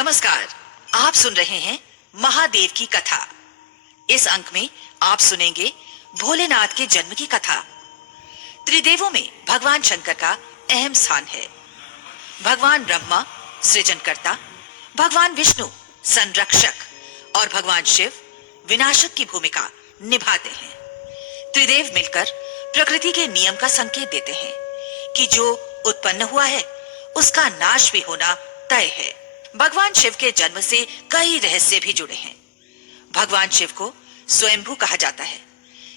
नमस्कार। आप सुन रहे हैं महादेव की कथा। इस अंक में आप सुनेंगे भोलेनाथ के जन्म की कथा। त्रिदेवों में भगवान शंकर का अहम स्थान है। भगवान ब्रह्मा सृजनकर्ता, भगवान विष्णु संरक्षक और भगवान शिव विनाशक की भूमिका निभाते हैं। त्रिदेव मिलकर प्रकृति के नियम का संकेत देते हैं कि जो उत्पन्न हुआ है उसका नाश भी होना तय है। भगवान शिव के जन्म से कई रहस्य भी जुड़े हैं। भगवान शिव को स्वयंभू कहा जाता है,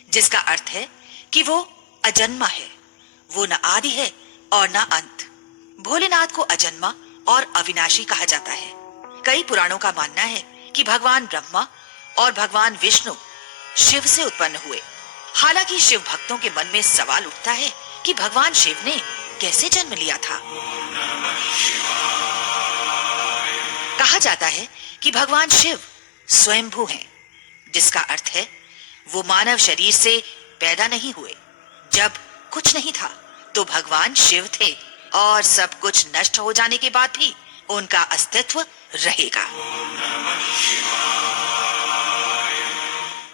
जिसका अर्थ है कि वो अजन्मा है। वो न आदि है और न अंत। भोलेनाथ को अजन्मा और अविनाशी कहा जाता है। कई पुराणों का मानना है कि भगवान ब्रह्मा और भगवान विष्णु शिव से उत्पन्न हुए। हालांकि शिव भक्तों के मन में सवाल उठता है कि भगवान शिव ने कैसे जन्म लिया था। कहा जाता है कि भगवान शिव स्वयंभू हैं, जिसका अर्थ है वो मानव शरीर से पैदा नहीं हुए। जब कुछ नहीं था तो भगवान शिव थे और सब कुछ नष्ट हो जाने के बाद भी उनका अस्तित्व रहेगा।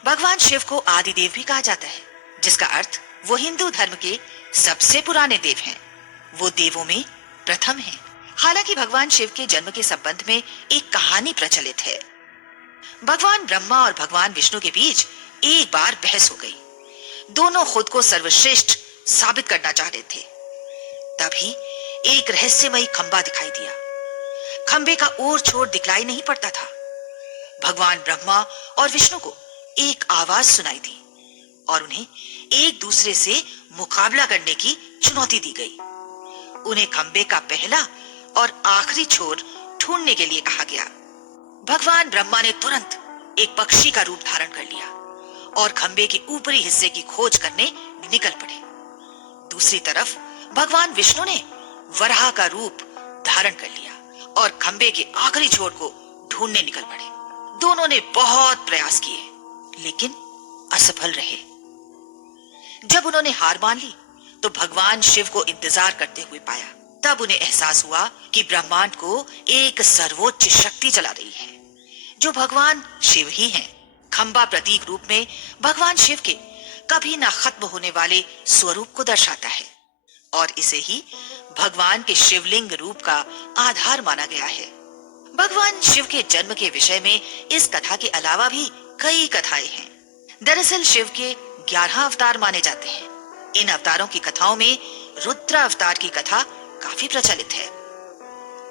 भगवान शिव को आदिदेव भी कहा जाता है, जिसका अर्थ वो हिंदू धर्म के सबसे पुराने देव हैं। वो देवों में प्रथम हैं। हालांकि भगवान शिव के जन्म के संबंध में एक कहानी प्रचलित है। भगवान ब्रह्मा और भगवान विष्णु के बीच एक बार बहस हो गई। दोनों खुद को सर्वश्रेष्ठ साबित करना चाह रहे थे। तभी एक रहस्यमयी खंबा दिखाई दिया। खंबे का ओर छोर दिखलाई नहीं पड़ता था। भगवान ब्रह्मा और विष्णु को एक आवाज सुनाई दी और उन्हें एक दूसरे से मुकाबला करने की चुनौती दी गई। उन्हें खंबे का पहला और आखिरी छोर ढूंढने के लिए कहा गया। भगवान ब्रह्मा ने तुरंत एक पक्षी का रूप धारण कर लिया और खंबे के ऊपरी हिस्से की खोज करने निकल पड़े। दूसरी तरफ भगवान विष्णु ने वराह का रूप धारण कर लिया और खंबे के आखिरी छोर को ढूंढने निकल पड़े। दोनों ने बहुत प्रयास किए, लेकिन असफल रहे। जब उन्होंने हार मान ली तो भगवान शिव को इंतजार करते हुए पाया। तब उन्हें एहसास हुआ कि ब्रह्मांड को एक सर्वोच्च शक्ति चला रही है, जो भगवान शिव ही हैं। खंबा प्रतीक रूप में भगवान शिव के कभी न खत्म होने वाले स्वरूप को दर्शाता है और इसे ही भगवान के शिवलिंग रूप का आधार माना गया है। भगवान शिव के जन्म के विषय में इस कथा के अलावा भी कई कथाएं हैं। दरअसल शिव के 11 अवतार माने जाते हैं। इन अवतारों की कथाओं में रुद्र अवतार की कथा काफी प्रचलित है।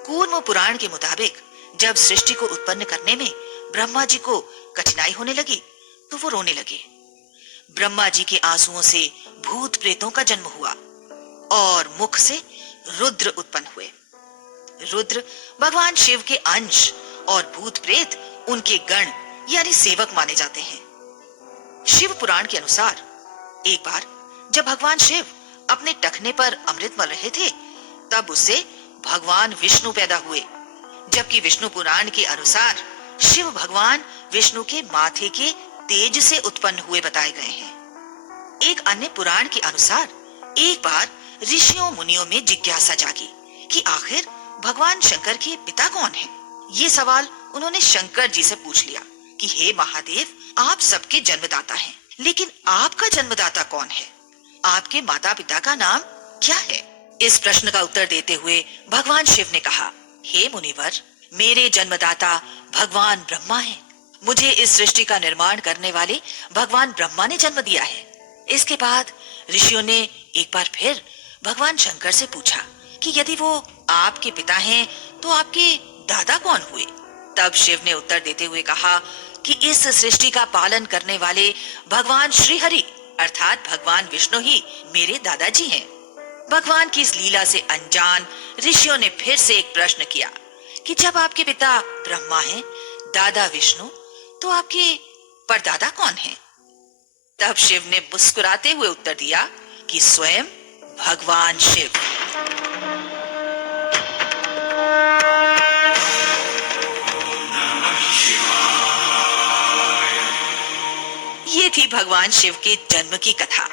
कूर्म पुराण के मुताबिक जब सृष्टि को उत्पन्न करने में ब्रह्मा जी को कठिनाई होने लगी तो वो रोने लगे। ब्रह्मा जी के आंसुओं से भूत प्रेतों का जन्म हुआ और मुख से रुद्र उत्पन्न हुए। रुद्र भगवान शिव के अंश और भूत प्रेत उनके गण यानी सेवक माने जाते हैं। शिव पुराण के अनुसार एक बार जब भगवान शिव अपने टखने पर अमृत मल रहे थे, तब उससे भगवान विष्णु पैदा हुए। जबकि विष्णु पुराण के अनुसार शिव भगवान विष्णु के माथे के तेज से उत्पन्न हुए बताए गए हैं। एक अन्य पुराण के अनुसार एक बार ऋषियों मुनियों में जिज्ञासा जागी कि आखिर भगवान शंकर के पिता कौन हैं? ये सवाल उन्होंने शंकर जी से पूछ लिया कि हे महादेव, आप सबके जन्मदाता हैं, लेकिन आपका जन्मदाता कौन है? आपके माता पिता का नाम क्या है? इस प्रश्न का उत्तर देते हुए भगवान शिव ने कहा, हे मुनिवर, मेरे जन्मदाता भगवान ब्रह्मा हैं। मुझे इस सृष्टि का निर्माण करने वाले भगवान ब्रह्मा ने जन्म दिया है। इसके बाद ऋषियों ने एक बार फिर भगवान शंकर से पूछा कि यदि वो आपके पिता हैं तो आपके दादा कौन हुए? तब शिव ने उत्तर देते हुए कहा कि इस सृष्टि का पालन करने वाले भगवान श्री हरि अर्थात भगवान विष्णु ही मेरे दादाजी हैं। भगवान की इस लीला से अनजान ऋषियों ने फिर से एक प्रश्न किया कि जब आपके पिता ब्रह्मा हैं, दादा विष्णु, तो आपके परदादा कौन हैं? तब शिव ने मुस्कुराते हुए उत्तर दिया कि स्वयं भगवान शिव। ये थी भगवान शिव के जन्म की कथा।